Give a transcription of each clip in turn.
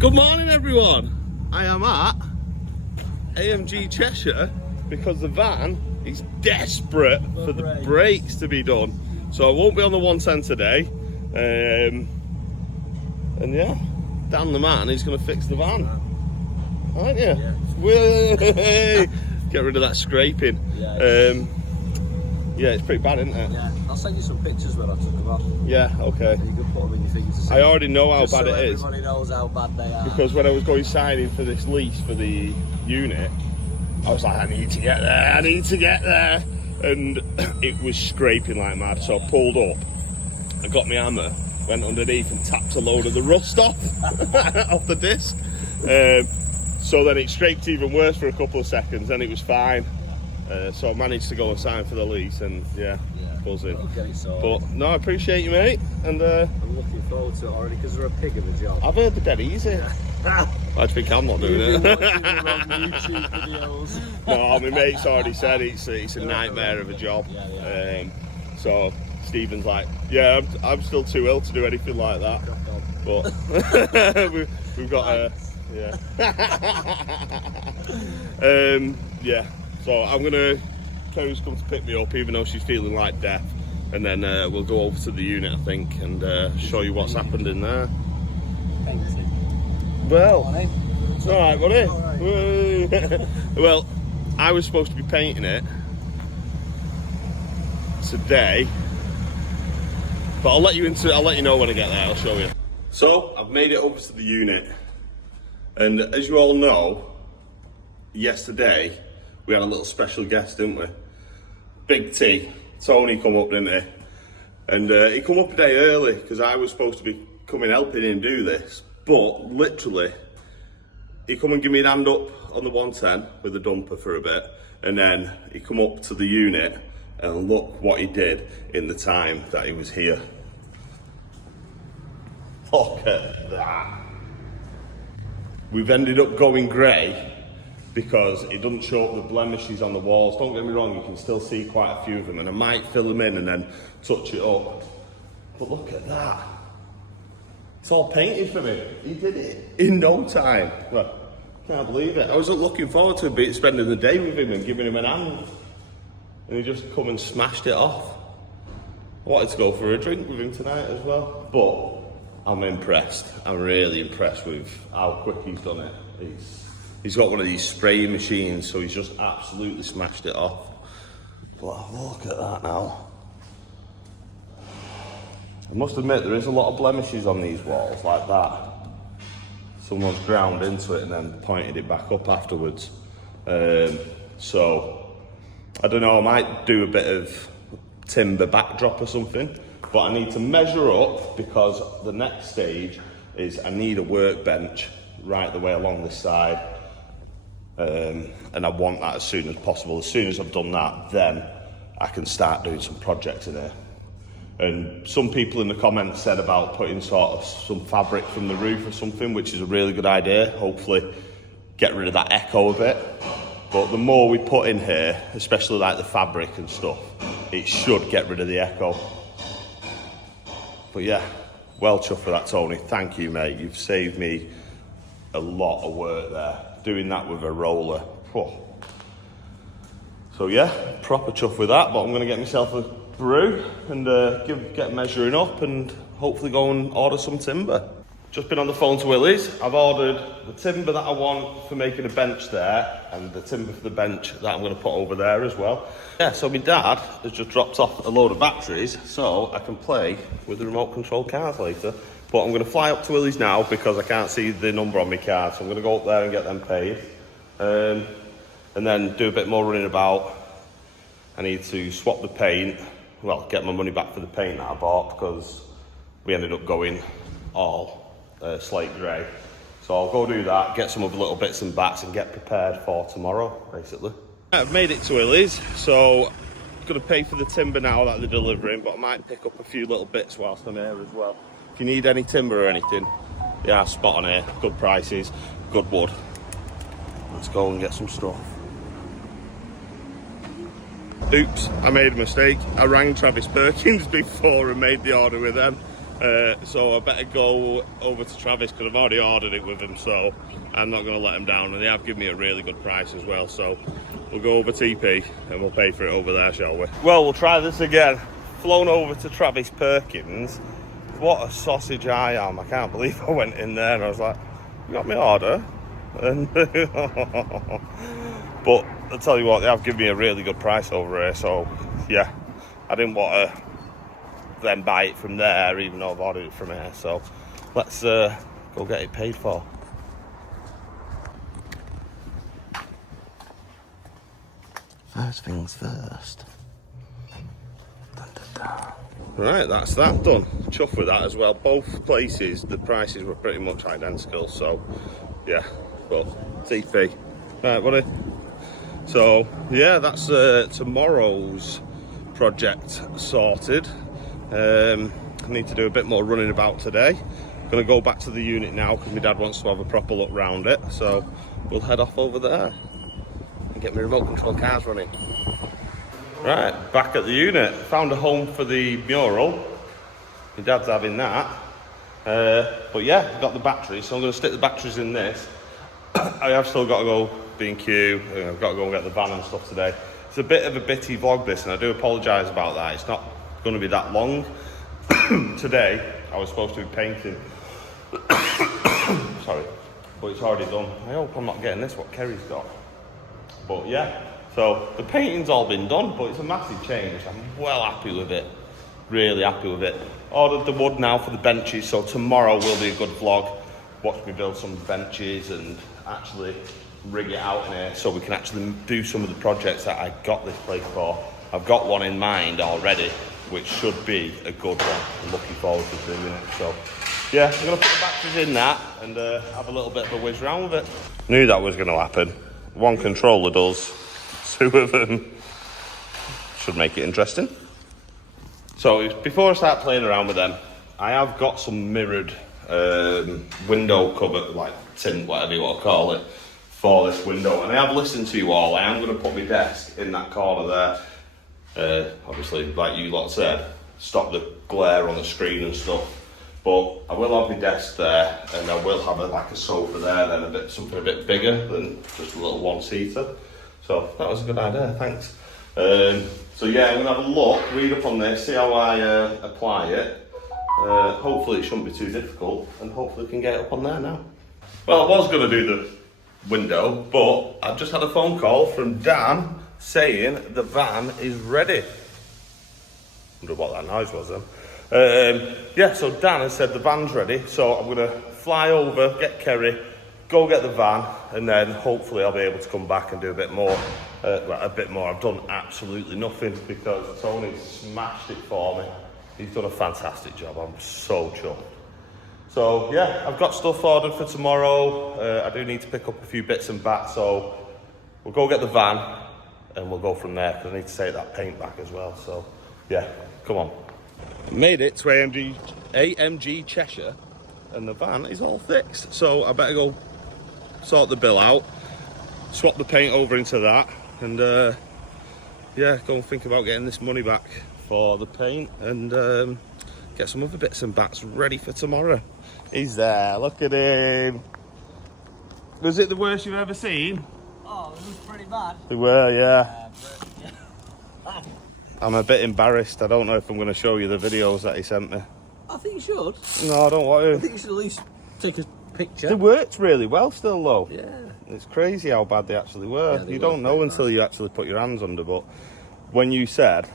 Good morning, everyone. I am at AMG Cheshire because the van is desperate for the brakes to be done. So I won't be on the 110 today. And yeah, Dan the man is going to fix the van. Aren't you? Yeah. Get rid of that scraping. Yeah, it's pretty bad, isn't it? Yeah, I'll send you some pictures when I took them off. Yeah, okay. And you can put them in your fingers to see. I already know how Just bad so it is. Everybody knows how bad they are. Because when I was going signing for this lease for the unit, I was like, I need to get there. And it was scraping like mad. So I pulled up, I got my hammer, went underneath and tapped a load of the rust off, off the disc. So then it scraped even worse for a couple of seconds, then it was fine. So I managed to go and sign for the lease, and yeah, buzzing. Okay, so but no, I appreciate you, mate. And I'm looking forward to it already because they're a pig of a job. I've heard they're dead easy. I think I'm not doing it. YouTube videos. No, my mate's already said it's a nightmare of a job. So Stephen's like, yeah, I'm still too ill to do anything like that. But we've got yeah. So I'm gonna, Kerry's come to pick me up, even though she's feeling like death, and then we'll go over to the unit, I think, and show you what's happened in there. Well, it's all right, buddy. Right. Well, I was supposed to be painting it today, but I'll let you know when I get there. I'll show you. So I've made it over to the unit, and as you all know, yesterday we had a little special guest, didn't we? Big T, Tony come up, didn't he? And he come up a day early because I was supposed to be coming helping him do this. But literally, he come and give me an hand up on the 110 with the dumper for a bit, and then he come up to the unit and look what he did in the time that he was here. Look at that. We've ended up going grey because it doesn't show up the blemishes on the walls. Don't get me wrong, you can still see quite a few of them, and I might fill them in and then touch it up. But look at that. It's all painted for me. He did it in no time. Well, can't believe it. I was looking forward to spending the day with him and giving him an hand. And he just come and smashed it off. I wanted to go for a drink with him tonight as well. But I'm impressed. I'm really impressed with how quick he's done it. He's got one of these spraying machines, so he's just absolutely smashed it off. But look at that now. I must admit, there is a lot of blemishes on these walls, like that. Someone's ground into it and then pointed it back up afterwards. So, I don't know, I might do a bit of timber backdrop or something, but I need to measure up because the next stage is I need a workbench right the way along this side. And I want that as soon as possible. As soon as I've done that, then I can start doing some projects in here. And some people in the comments said about putting sort of some fabric from the roof or something, which is a really good idea. Hopefully get rid of that echo a bit. But the more we put in here, especially like the fabric and stuff, it should get rid of the echo. But yeah, well chuffed for that, Tony. Thank you, mate. You've saved me a lot of work there. Doing that with a roller. Oh. So yeah, proper chuff with that, but I'm gonna get myself a brew and get measuring up and hopefully go and order some timber. Just been on the phone to Willys. I've ordered the timber that I want for making a bench there and the timber for the bench that I'm going to put over there as well. Yeah, so my dad has just dropped off a load of batteries so I can play with the remote control cars later. But I'm going to fly up to Willys now because I can't see the number on my card, so I'm going to go up there and get them paid. And then do a bit more running about. I need to swap the paint. Well, get my money back for the paint that I bought because we ended up going all slate grey. So I'll go do that, get some other little bits and bats and get prepared for tomorrow, basically. I've made it to Willys, so I'm going to pay for the timber now that they're delivering, but I might pick up a few little bits whilst I'm here as well. If you need any timber or anything, yeah, spot on here, good prices, good wood. Let's go and get some stuff. Oops, I made a mistake. I rang Travis Perkins before and made the order with them. So I better go over to Travis because I've already ordered it with him, so I'm not going to let him down, and they have given me a really good price as well, so we'll go over TP and we'll pay for it over there, shall we? Well, we'll try this again. Flown over to Travis Perkins. What a sausage I am. I can't believe I went in there and I was like, you got my order? And but I'll tell you what, they have given me a really good price over here, so yeah, I didn't want to then buy it from there even though I've ordered it from here, so let's go get it paid for. First things first. Dun, dun, dun. Right, that's that done. Chuffed with that as well. Both places, the prices were pretty much identical, so yeah, but TP. Right, buddy. So yeah, that's tomorrow's project sorted. I need to do a bit more running about today. I'm gonna go back to the unit now because my dad wants to have a proper look round it, so we'll head off over there and get my remote control cars running. Right, back at the unit. Found a home for the mural. My dad's having that. But yeah, got the batteries, so I'm going to stick the batteries in this. I have still got to go B&Q. I've got to go and get the van and stuff today. It's a bit of a bitty vlog this, and I do apologise about that. It's not going to be that long. Today, I was supposed to be painting. Sorry, but it's already done. I hope I'm not getting this, what Kerry's got. But yeah. So the painting's all been done, but it's a massive change. I'm well happy with it, really happy with it. Ordered the wood now for the benches, so tomorrow will be a good vlog. Watch me build some benches and actually rig it out in here so we can actually do some of the projects that I got this place for. I've got one in mind already, which should be a good one. I'm looking forward to doing it. So yeah, I'm gonna put the batteries in that and have a little bit of a whiz round with it. Knew that was gonna happen. One controller does. Two of them should make it interesting. So before I start playing around with them, I have got some mirrored window cover, like tint, whatever you want to call it, for this window. And I have listened to you all. I am going to put my desk in that corner there. Obviously, like you lot said, stop the glare on the screen and stuff. But I will have my desk there, and I will have like a sofa there, then something a bit bigger than just a little one-seater. So that was a good idea, thanks. So yeah, I'm going to have a look, read up on this, see how I apply it. Hopefully it shouldn't be too difficult, and hopefully we can get it up on there now. Well, I was going to do the window, but I've just had a phone call from Dan saying the van is ready. Wonder what that noise was then. Yeah, so Dan has said the van's ready, so I'm going to fly over, get Kerry, go get the van, and then hopefully I'll be able to come back and do a bit more. I've done absolutely nothing because Tony smashed it for me. He's done a fantastic job. I'm so chuffed. So yeah, I've got stuff ordered for tomorrow. I do need to pick up a few bits and bats, so we'll go get the van and we'll go from there because I need to take that paint back as well. So yeah, come on. Made it to AMG Cheshire and the van is all fixed. So I better go sort the bill out, swap the paint over into that, and yeah, go and think about getting this money back for the paint and get some other bits and bats ready for tomorrow. He's there, look at him. Was it the worst you've ever seen? Oh, it was pretty bad. They were, yeah. I'm a bit embarrassed. I don't know if I'm going to show you the videos that he sent me. I think you should. No, I don't want to. I think you should at least take a picture. They worked really well still though. Yeah. It's crazy how bad they actually were. Yeah, you don't know until you actually put your hands under, but when you said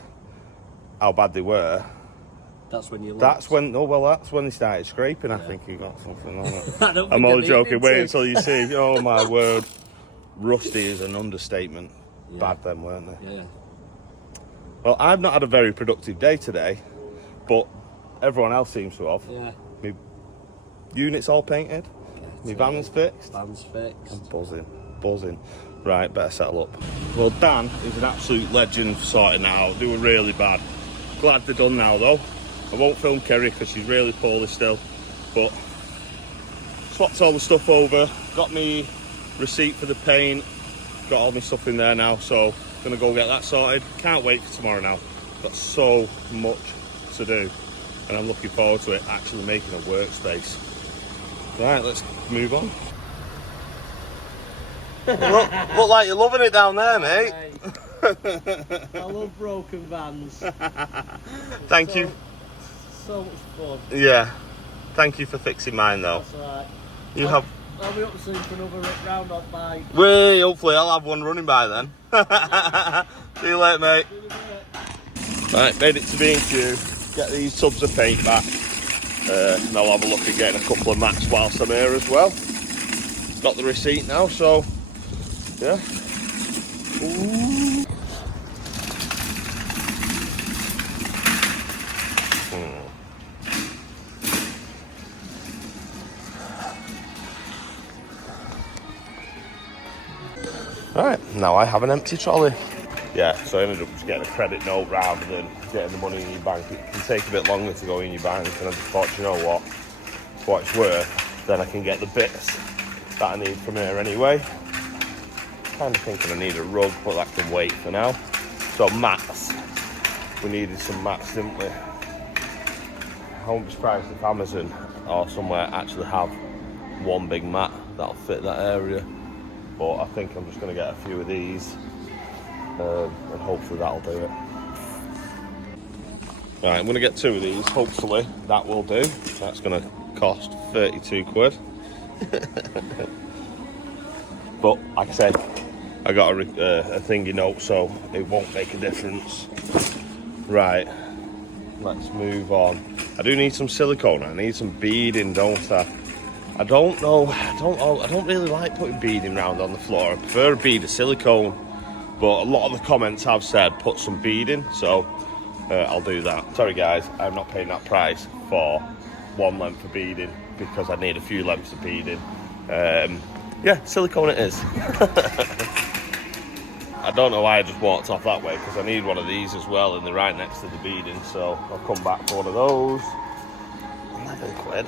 how bad they were, that's when you that's when they started scraping. I think you got something on it. I'm I only joking. Wait until you see. Oh my word. Rusty is an understatement. Yeah. Bad them, weren't they? Yeah. Well, I've not had a very productive day today, but everyone else seems to have. Yeah. My unit's all painted. My van's fixed. Van's fixed. I'm buzzing. Right, better settle up. Well, Dan is an absolute legend for sorting that out. They were really bad. Glad they're done now, though. I won't film Kerry because she's really poorly still, but swapped all the stuff over, got me receipt for the paint, got all my stuff in there now, so gonna go get that sorted. Can't wait for tomorrow now. Got so much to do. and I'm looking forward to it actually making a workspace. Right, let's move on. look like you're loving it down there, mate. I love broken vans. Thank you. So much fun. Yeah. Thank you for fixing mine though. That's alright. You have. I'll be up soon for another round on bike. Hopefully I'll have one running by then. See you later, mate. Right, made it to B&Q. Get these tubs of paint back. And I'll have a look at getting a couple of mats whilst I'm here as well. Got the receipt now, so yeah. Ooh. Right, now I have an empty trolley. Yeah, so I ended up just getting a credit note rather than getting the money in your bank. It can take a bit longer to go in your bank, and I just thought, you know what, for what it's worth, then I can get the bits that I need from here anyway. Kind of thinking I need a rug, but that can wait for now. So mats, we needed some mats, didn't we? I won't be surprised if Amazon or somewhere actually have one big mat that'll fit that area. But I think I'm just going to get a few of these and hopefully that'll do it. Right, I'm going to get 2 of these, hopefully that will do. That's going to cost 32 quid. But like I said, I got a thingy note, so it won't make a difference. Right, let's move on. I do need some silicone, I need some beading, don't I? I don't know, I don't really like putting beading round on the floor. I prefer a bead of silicone, but a lot of the comments have said put some beading, so I'll do that. Sorry guys, I'm not paying that price for one length of beading because I need a few lengths of beading. Yeah, silicone it is. I don't know why I just walked off that way because I need one of these as well, and they're right next to the beading, so I'll come back for one of those. 11 quid.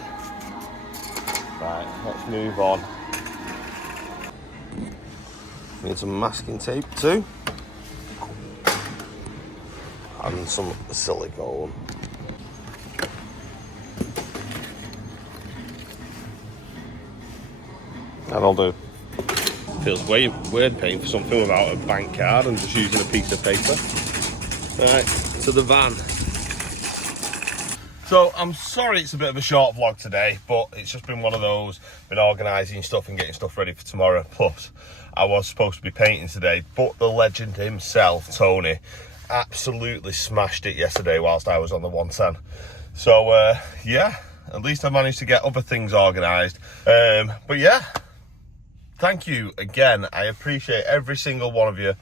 Right, let's move on. Need some masking tape too. And some silicone. That'll do. Feels weird paying for something without a bank card and just using a piece of paper. Right, to the van. So I'm sorry it's a bit of a short vlog today, but it's just been one of those, been organising stuff and getting stuff ready for tomorrow. Plus, I was supposed to be painting today, but the legend himself, Tony, absolutely smashed it yesterday whilst I was on the 110. So yeah, at least I managed to get other things organised. But yeah, thank you again. I appreciate every single one of you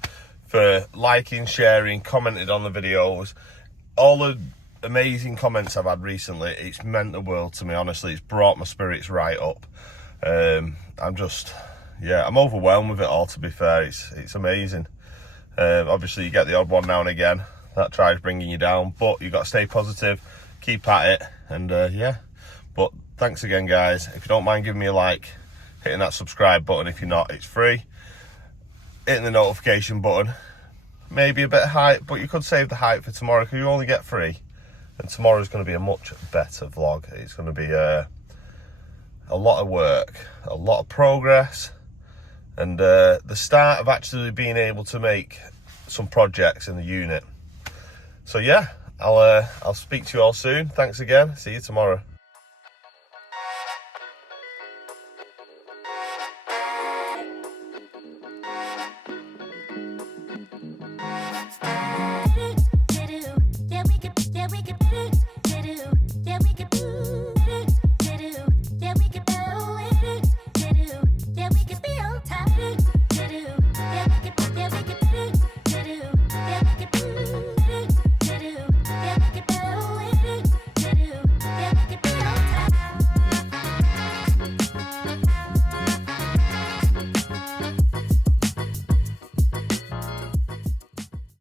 for liking, sharing, commenting on the videos. All the amazing comments I've had recently, it's meant the world to me, honestly. It's brought my spirits right up. I'm overwhelmed with it all, to be fair. It's amazing. Obviously you get the odd one now and again that tries bringing you down, but you got to stay positive, keep at it, and yeah. But thanks again guys. If you don't mind giving me a like, hitting that subscribe button. If you're not, it's free. Hitting the notification button, maybe a bit of hype, but you could save the hype for tomorrow because you only get 3. And tomorrow's going to be a much better vlog. It's going to be a lot of work, a lot of progress, and the start of actually being able to make some projects in the unit. So yeah, I'll speak to you all soon. Thanks again. See you tomorrow.